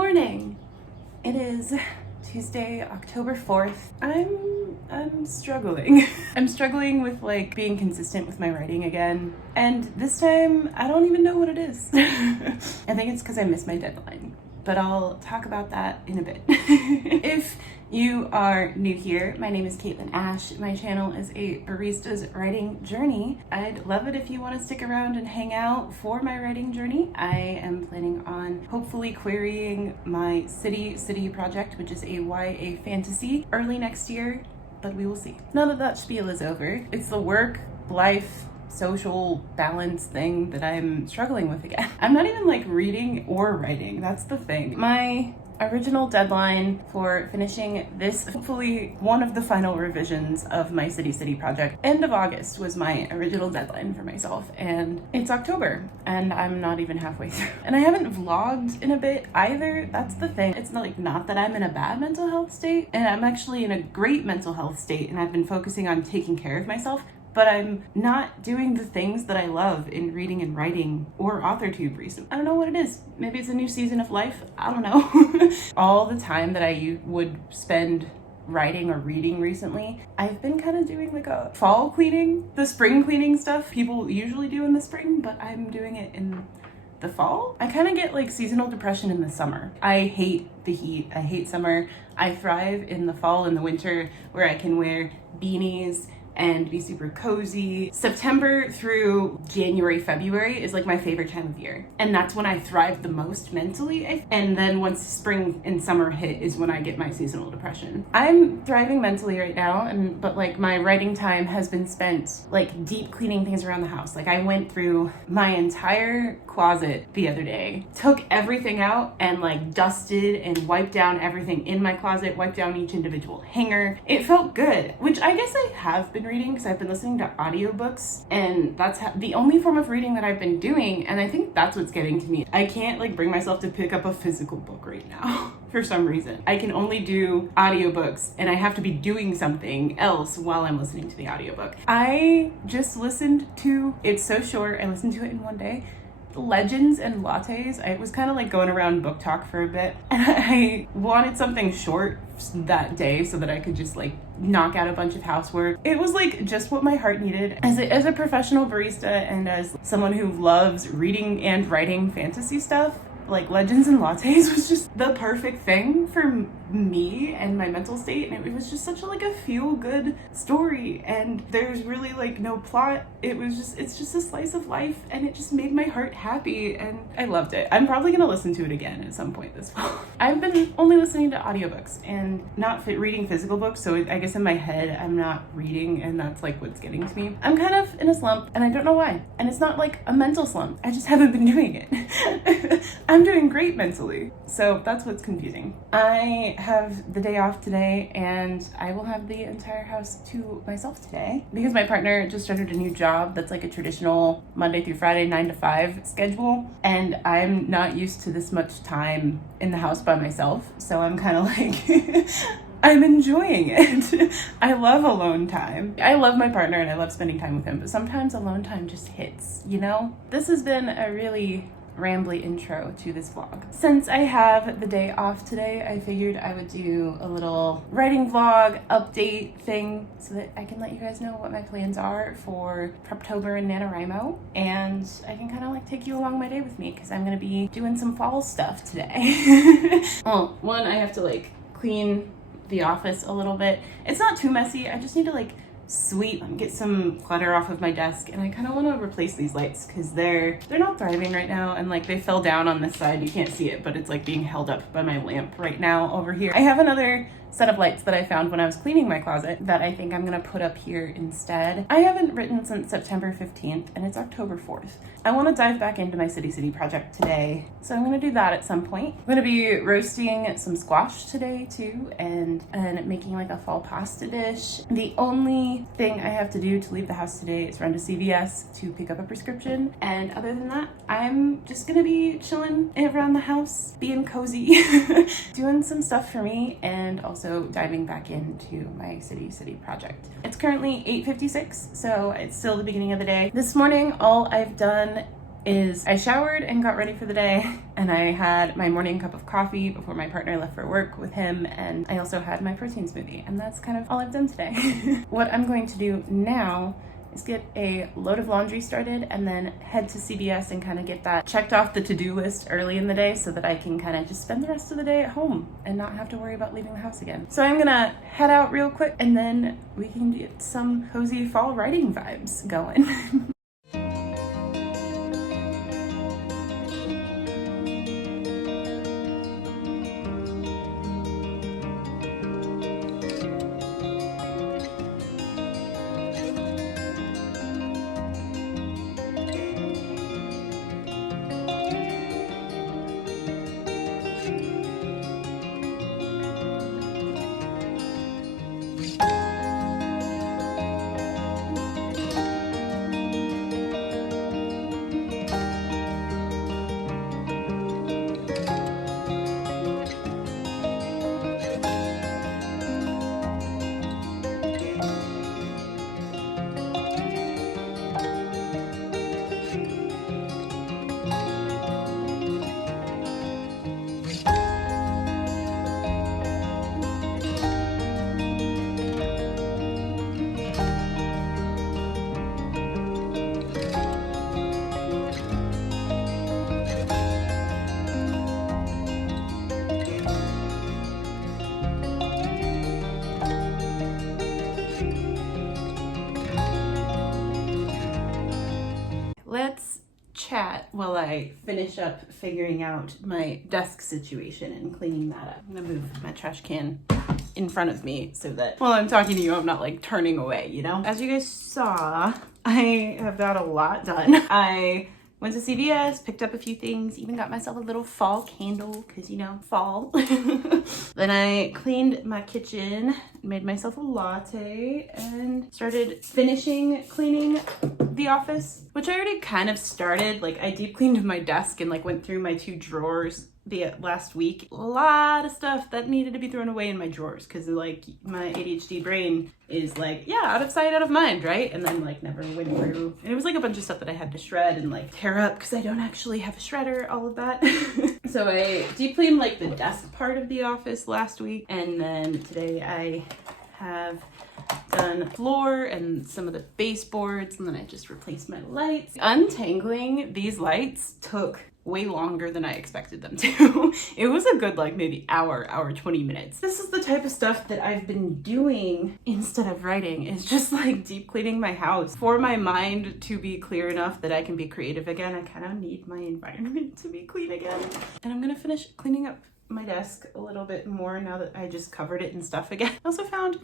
morning. It is Tuesday, October 4th. I'm struggling. I'm struggling with like being consistent with my writing again. And this time, I don't even know what it is. I think it's because I missed my deadline, but I'll talk about that in a bit. If you are new here, my name is Caitlin Asche. My channel is a barista's writing journey. I'd love it if you want to stick around and hang out for my writing journey. I am planning on hopefully querying my city project, which is a YA fantasy, early next year, but we will see. Now that that spiel is over, it's the work, life, social balance thing that I'm struggling with again. I'm not even like reading or writing. That's the thing. My original deadline for finishing this, hopefully one of the final revisions of my city project, end of August was my original deadline for myself, and it's October and I'm not even halfway through. And I haven't vlogged in a bit either. That's the thing. It's not that I'm in a bad mental health state, and I'm actually in a great mental health state, and I've been focusing on taking care of myself, but I'm not doing the things that I love in reading and writing or AuthorTube recently. I don't know what it is. Maybe it's a new season of life. I don't know. All the time that I would spend writing or reading recently, I've been kind of doing like a fall cleaning, the spring cleaning stuff people usually do in the spring, but I'm doing it in the fall. I kind of get like seasonal depression in the summer. I hate the heat. I hate summer. I thrive in the fall and the winter where I can wear beanies and be super cozy. September through January, February is like my favorite time of year. And that's when I thrive the most mentally. And then once spring and summer hit is when I get my seasonal depression. I'm thriving mentally right now, but like my writing time has been spent like deep cleaning things around the house. Like I went through my entire closet the other day, took everything out and like dusted and wiped down everything in my closet, wiped down each individual hanger. It felt good, which I guess I have been reading because I've been listening to audiobooks, and that's the only form of reading that I've been doing, and I think that's what's getting to me. I can't like bring myself to pick up a physical book right now for some reason. I can only do audiobooks, and I have to be doing something else while I'm listening to the audiobook. I just listened to, it's so short, I listened to it in one day, Legends and Lattes. I was kind of like going around book talk for a bit, and I wanted something short that day so that I could just like knock out a bunch of housework. It was like just what my heart needed. As a professional barista and as someone who loves reading and writing fantasy stuff, like Legends and Lattes was just the perfect thing for me and my mental state, and it was just such a feel-good story, and there's really like no plot. It's just a slice of life, and it just made my heart happy, and I loved it. I'm probably gonna listen to it again at some point this fall. I've been only listening to audiobooks and not reading physical books, so I guess in my head I'm not reading, and that's like what's getting to me. I'm kind of in a slump, and I don't know why, and it's not like a mental slump. I just haven't been doing it. I'm doing great mentally, so that's what's confusing. I have the day off today, and I will have the entire house to myself today because my partner just started a new job that's like a traditional Monday through Friday 9 to 5 schedule, and I'm not used to this much time in the house by myself, so I'm kind of like I'm enjoying it. I love alone time. I love my partner and I love spending time with him, but sometimes alone time just hits, you know? This has been a really rambly intro to this vlog. Since I have the day off today, I figured I would do a little writing vlog update thing so that I can let you guys know what my plans are for Preptober and NaNoWriMo, and I can kind of like take you along my day with me because I'm gonna be doing some fall stuff today. Well, one, I have to like clean the office a little bit. It's not too messy. I just need to like sweep and get some clutter off of my desk, and I kind of want to replace these lights because they're not thriving right now, and like they fell down on this side. You can't see it, but it's like being held up by my lamp right now over here. I have another set of lights that I found when I was cleaning my closet that I think I'm gonna put up here instead. I haven't written since September 15th, and it's October 4th. I want to dive back into my city project today, so I'm gonna do that at some point. I'm gonna be roasting some squash today too, and making like a fall pasta dish. The only thing I have to do to leave the house today is run to CVS to pick up a prescription, and other than that, I'm just gonna be chilling around the house, being cozy, doing some stuff for me, and also diving back into my city project. It's currently 8:56, so it's still the beginning of the day. This morning, all I've done is I showered and got ready for the day, and I had my morning cup of coffee before my partner left for work with him, and I also had my protein smoothie, and that's kind of all I've done today. What I'm going to do now is get a load of laundry started and then head to CVS and kind of get that checked off the to-do list early in the day so that I can kind of just spend the rest of the day at home and not have to worry about leaving the house again. So I'm gonna head out real quick and then we can get some cozy fall writing vibes going. Let's chat while I finish up figuring out my desk situation and cleaning that up. I'm gonna move my trash can in front of me so that while I'm talking to you, I'm not like turning away, you know? As you guys saw, I have got a lot done. I went to CVS, picked up a few things, even got myself a little fall candle, because, you know, fall. Then I cleaned my kitchen, made myself a latte, and started finishing cleaning the office, which I already kind of started. Like, I deep cleaned my desk and like went through my 2 drawers the last week. A lot of stuff that needed to be thrown away in my drawers because like my ADHD brain is like, yeah, out of sight, out of mind, right? And then like never went through. And it was like a bunch of stuff that I had to shred and like tear up because I don't actually have a shredder, all of that. So I deep cleaned like the desk part of the office last week, and then today I have done floor and some of the baseboards, and then I just replaced my lights. Untangling these lights took way longer than I expected them to. It was a good like maybe hour 20 minutes. This is the type of stuff that I've been doing instead of writing, is just like deep cleaning my house. For my mind to be clear enough that I can be creative again, I kind of need my environment to be clean again. And I'm gonna finish cleaning up my desk a little bit more now that I just covered it in stuff again. I also found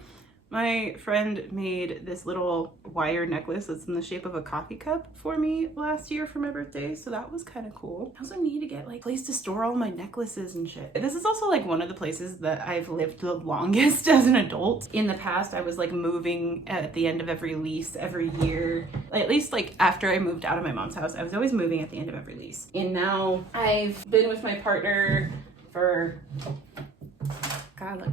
my friend made this little wire necklace that's in the shape of a coffee cup for me last year for my birthday, so that was kind of cool. I also need to get like a place to store all my necklaces and shit. This is also like one of the places that I've lived the longest as an adult. In the past, I was like moving at the end of every lease every year. At least like after I moved out of my mom's house, I was always moving at the end of every lease. And now I've been with my partner for, God, like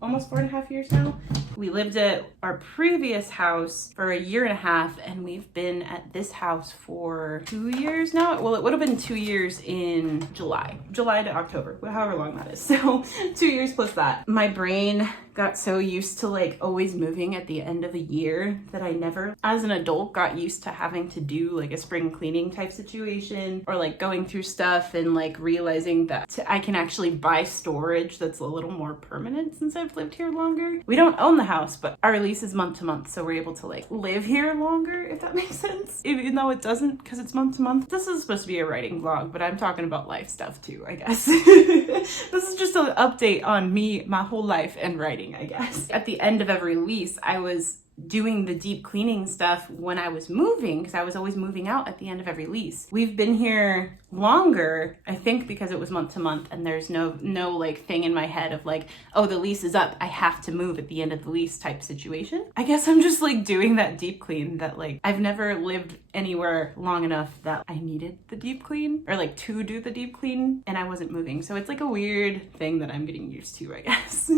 almost 4.5 years now. We lived at our previous house for 1.5 years, and we've been at this house for 2 years now. Well, it would have been 2 years in July to October, however long that is. So 2 years plus that. My brain got so used to like always moving at the end of the year that I never, as an adult, got used to having to do like a spring cleaning type situation, or like going through stuff and like realizing that I can actually buy storage that's a little more permanent since I've lived here longer. We don't own the house, but our lease is month to month, so we're able to like live here longer, if that makes sense. Even though it doesn't, because it's month to month. This is supposed to be a writing vlog, but I'm talking about life stuff too, I guess. This is just an update on me, my whole life, and writing, I guess. At the end of every lease, I was doing the deep cleaning stuff when I was moving, because I was always moving out at the end of every lease. We've been here longer, I think, because it was month to month, and there's no like thing in my head of like, oh, the lease is up, I have to move at the end of the lease type situation. I guess I'm just like doing that deep clean that like I've never lived anywhere long enough that I needed the deep clean, or like to do the deep clean, and I wasn't moving. So it's like a weird thing that I'm getting used to, I guess.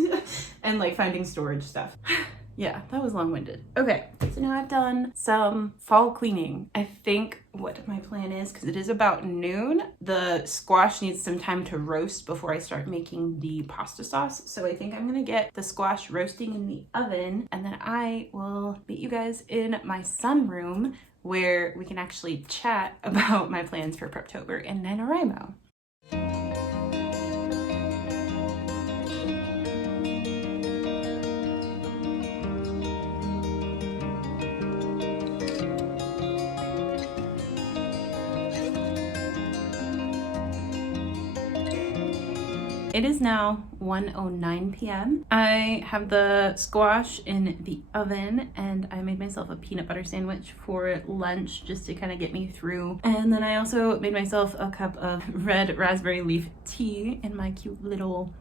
And like finding storage stuff. Yeah, that was long-winded. Okay, so now I've done some fall cleaning. I think what my plan is, because it is about noon, the squash needs some time to roast before I start making the pasta sauce. So I think I'm gonna get the squash roasting in the oven, and then I will meet you guys in my sunroom where we can actually chat about my plans for Preptober and NaNoWriMo. It is now 1:09 p.m. I have the squash in the oven and I made myself a peanut butter sandwich for lunch just to kind of get me through. And then I also made myself a cup of red raspberry leaf tea in my cute little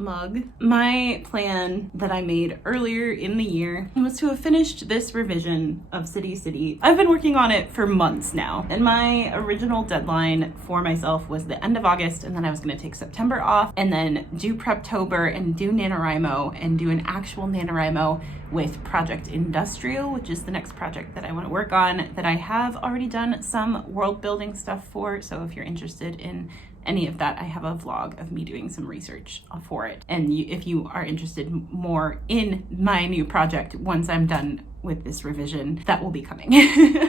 mug. My plan that I made earlier in the year was to have finished this revision of City City. I've been working on it for months now, and my original deadline for myself was the end of August, and then I was going to take September off and then do Preptober and do NaNoWriMo and do an actual NaNoWriMo with Project Industrial, which is the next project that I want to work on that I have already done some world building stuff for. So if you're interested in any of that, I have a vlog of me doing some research for it. And if you are interested more in my new project, once I'm done with this revision, that will be coming.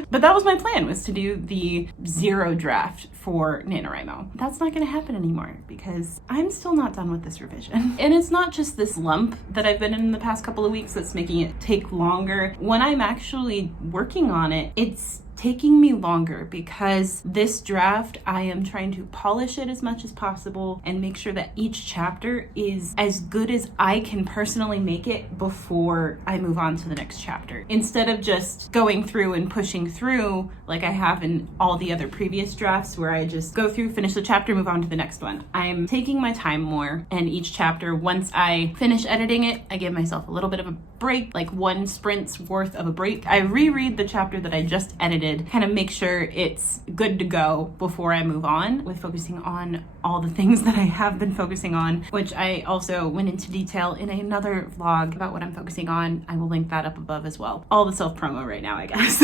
But that was my plan, was to do the 0 draft for NaNoWriMo. That's not going to happen anymore because I'm still not done with this revision. And it's not just this lump that I've been in the past couple of weeks that's making it take longer. When I'm actually working on it, it's taking me longer because this draft, I am trying to polish it as much as possible and make sure that each chapter is as good as I can personally make it before I move on to the next chapter. Instead of just going through and pushing through like I have in all the other previous drafts where I just go through, finish the chapter, move on to the next one. I'm taking my time more, and each chapter, once I finish editing it, I give myself a little bit of a break, like 1 sprint's worth of a break. I reread the chapter that I just edited, kind of make sure it's good to go before I move on with focusing on all the things that I have been focusing on, which I also went into detail in another vlog about what I'm focusing on. I will link that up above as well. All the self-promo right now, I guess.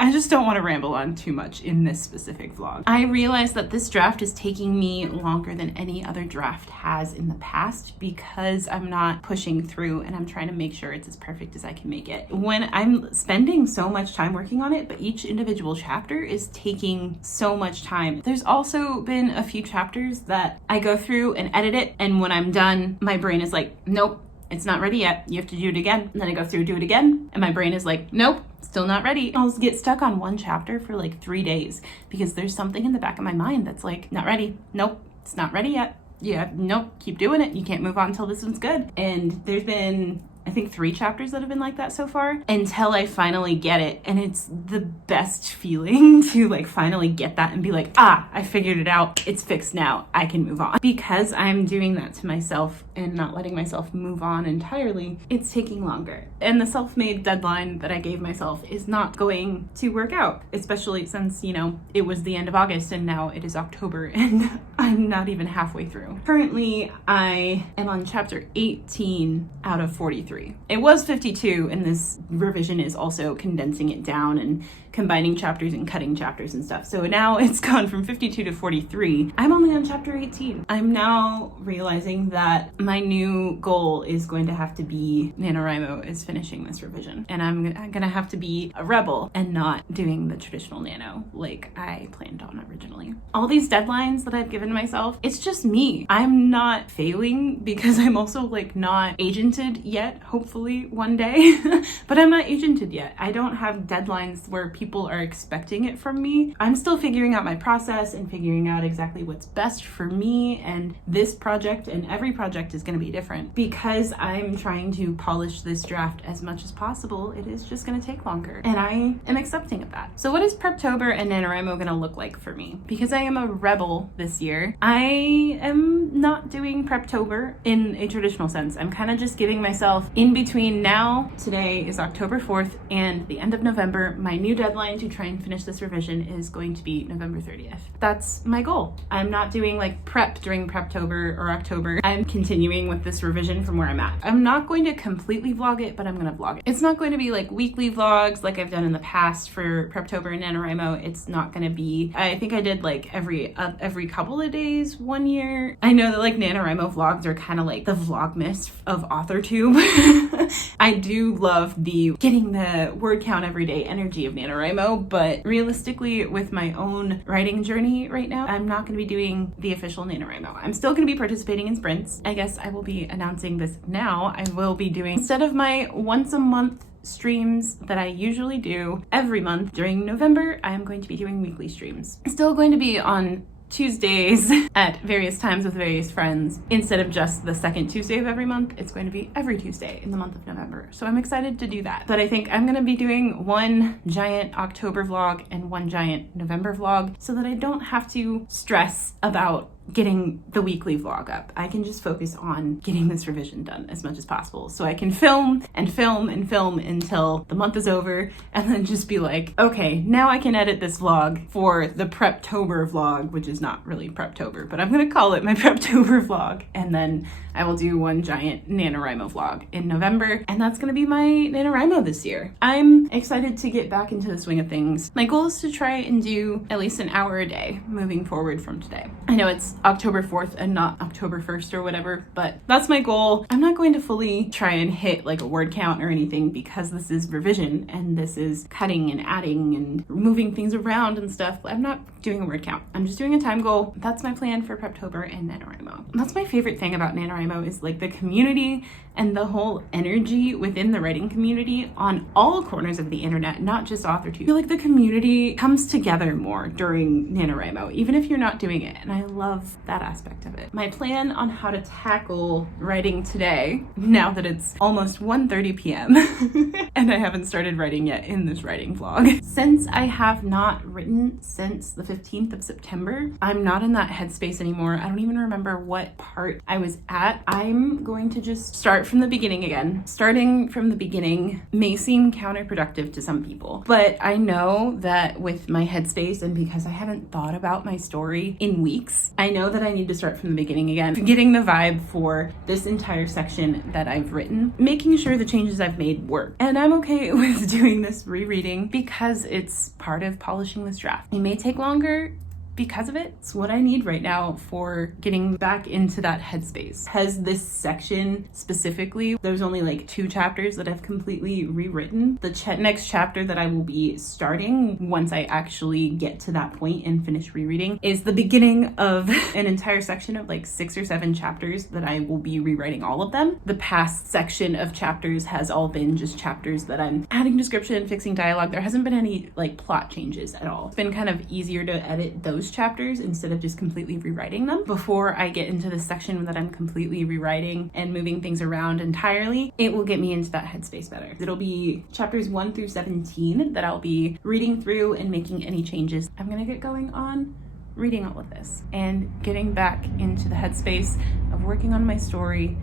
I just don't want to ramble on too much in this specific vlog. I realized that this draft is taking me longer than any other draft has in the past because I'm not pushing through and I'm trying to make sure it's as perfect as I can make it. When I'm spending so much time working on it, but each individual chapter is taking so much time. There's also been a few chapters that I go through and edit it, and when I'm done, my brain is like, nope, it's not ready yet. You have to do it again. And then I go through, do it again, and my brain is like, nope, still not ready. I'll get stuck on one chapter for like 3 days because there's something in the back of my mind that's like, not ready. Nope, it's not ready yet. Yeah, nope, keep doing it. You can't move on until this one's good. And there's been, I think, 3 chapters that have been like that so far until I finally get it. And it's the best feeling to like finally get that and be like, ah, I figured it out. It's fixed now. I can move on. Because I'm doing that to myself and not letting myself move on entirely, it's taking longer. And the self-made deadline that I gave myself is not going to work out, especially since, you know, it was the end of August and now it is October and I'm not even halfway through. Currently, I am on chapter 18 out of 43. It was 52, and this revision is also condensing it down and combining chapters and cutting chapters and stuff. So now it's gone from 52 to 43. I'm only on chapter 18. I'm now realizing that my new goal is going to have to be NaNoWriMo is finishing this revision. And I'm gonna have to be a rebel and not doing the traditional Nano like I planned on originally. All these deadlines that I've given myself, it's just me. I'm not failing because I'm also like not agented yet, hopefully one day, but I'm not agented yet. I don't have deadlines where people are expecting it from me. I'm still figuring out my process and figuring out exactly what's best for me, and this project and every project is going to be different. Because I'm trying to polish this draft as much as possible, it is just going to take longer, and I am accepting of that. So what is Preptober and NaNoWriMo going to look like for me? Because I am a rebel this year, I am not doing Preptober in a traditional sense. I'm kind of just giving myself in between now, today is October 4th, and the end of November, my new deadline deadline to try and finish this revision is going to be November 30th. That's my goal. I'm not doing like prep during Preptober or October. I'm continuing with this revision from where I'm at. I'm not going to completely vlog it, but I'm going to vlog it. It's not going to be like weekly vlogs like I've done in the past for Preptober and NaNoWriMo. It's not going to be, I think I did like every couple of days one year. I know that like NaNoWriMo vlogs are kind of like the vlogmas of AuthorTube. I do love the getting the word count every day energy of NaNoWriMo, but realistically with my own writing journey right now, I'm not going to be doing the official NaNoWriMo. I'm still going to be participating in sprints. I guess I will be announcing this now. I will be doing, instead of my once a month streams that I usually do every month during November, I am going to be doing weekly streams. Still going to be on Tuesdays at various times with various friends. Instead of just the second Tuesday of every month, it's going to be every Tuesday in the month of November. So I'm excited to do that. But I think I'm going to be doing one giant October vlog and one giant November vlog so that I don't have to stress about getting the weekly vlog up. I can just focus on getting this revision done as much as possible. So I can film and film and film until the month is over and then just be like, okay, now I can edit this vlog for the Preptober vlog, which is not really Preptober, but I'm gonna call it my Preptober vlog. And then I will do one giant NaNoWriMo vlog in November. And that's gonna be my NaNoWriMo this year. I'm excited to get back into the swing of things. My goal is to try and do at least an hour a day moving forward from today. I know it's October 4th and not October 1st or whatever, but that's my goal. I'm not going to fully try and hit like a word count or anything because this is revision and this is cutting and adding and moving things around and stuff. I'm not doing a word count. I'm just doing a time goal. That's my plan for Preptober and NaNoWriMo. That's my favorite thing about NaNoWriMo is like the community and the whole energy within the writing community on all corners of the internet, not just AuthorTube. I feel like the community comes together more during NaNoWriMo, even if you're not doing it. And I love that aspect of it. My plan on how to tackle writing today, now that it's almost 1:30 p.m. and I haven't started writing yet in this writing vlog. Since I have not written since the 15th of September, I'm not in that headspace anymore. I don't even remember what part I was at. I'm going to just start from the beginning again. Starting from the beginning may seem counterproductive to some people, but I know that with my headspace and because I haven't thought about my story in weeks, I know that I need to start from the beginning again, getting the vibe for this entire section that I've written, making sure the changes I've made work. And I'm okay with doing this rereading because it's part of polishing this draft. It may take longer because of it. It's what I need right now for getting back into that headspace. Has this section specifically, there's only like 2 chapters that I've completely rewritten. The next chapter that I will be starting once I actually get to that point and finish rereading is the beginning of an entire section of like 6 or 7 chapters that I will be rewriting all of them. The past section of chapters has all been just chapters that I'm adding description, fixing dialogue. There hasn't been any like plot changes at all. It's been kind of easier to edit those chapters instead of just completely rewriting them. Before I get into the section that I'm completely rewriting and moving things around entirely, it will get me into that headspace better. It'll be chapters 1 through 17 that I'll be reading through and making any changes. I'm gonna get going on reading all of this and getting back into the headspace of working on my story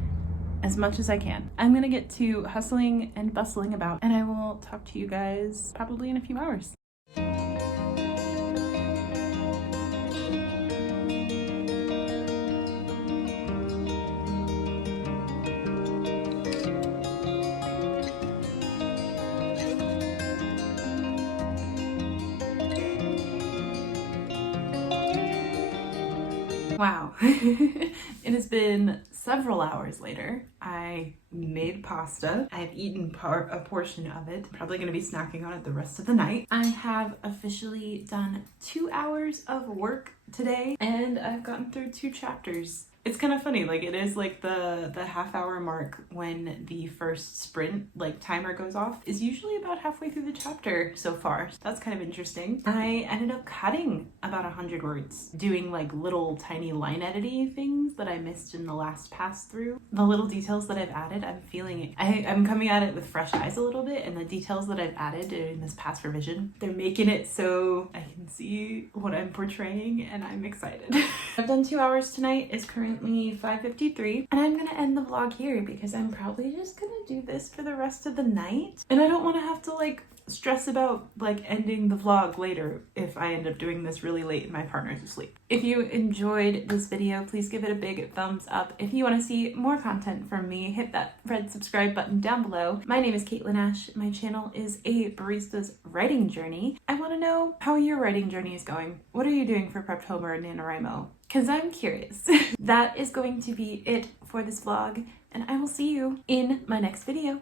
as much as I can. I'm gonna get to hustling and bustling about, and I will talk to you guys probably in a few hours. Wow, it has been several hours later. I made pasta. I've eaten a portion of it. Probably gonna be snacking on it the rest of the night. I have officially done 2 hours of work today and I've gotten through 2 chapters. It's kind of funny, like it is like the half-hour mark when the first sprint like timer goes off is usually about halfway through the chapter so far. So that's kind of interesting. I ended up cutting about 100 words, doing like little tiny line editing things that I missed in the last pass through. The little details that I've added, I'm feeling it. I'm coming at it with fresh eyes a little bit, and the details that I've added in this past revision, they're making it so I can see what I'm portraying, and I'm excited. I've done 2 hours tonight. It's currently 5:53, and I'm gonna end the vlog here because I'm probably just gonna do this for the rest of the night, and I don't want to have to like stress about like ending the vlog later if I end up doing this really late and my partner's asleep. If you enjoyed this video, please give it a big thumbs up. If you want to see more content from me, hit that red subscribe button down below. My name is Caitlin Asche. My channel is a barista's writing journey. I want to know how your writing journey is going. What are you doing for Preptober and NaNoWriMo? Because I'm curious. That is going to be it for this vlog, and I will see you in my next video.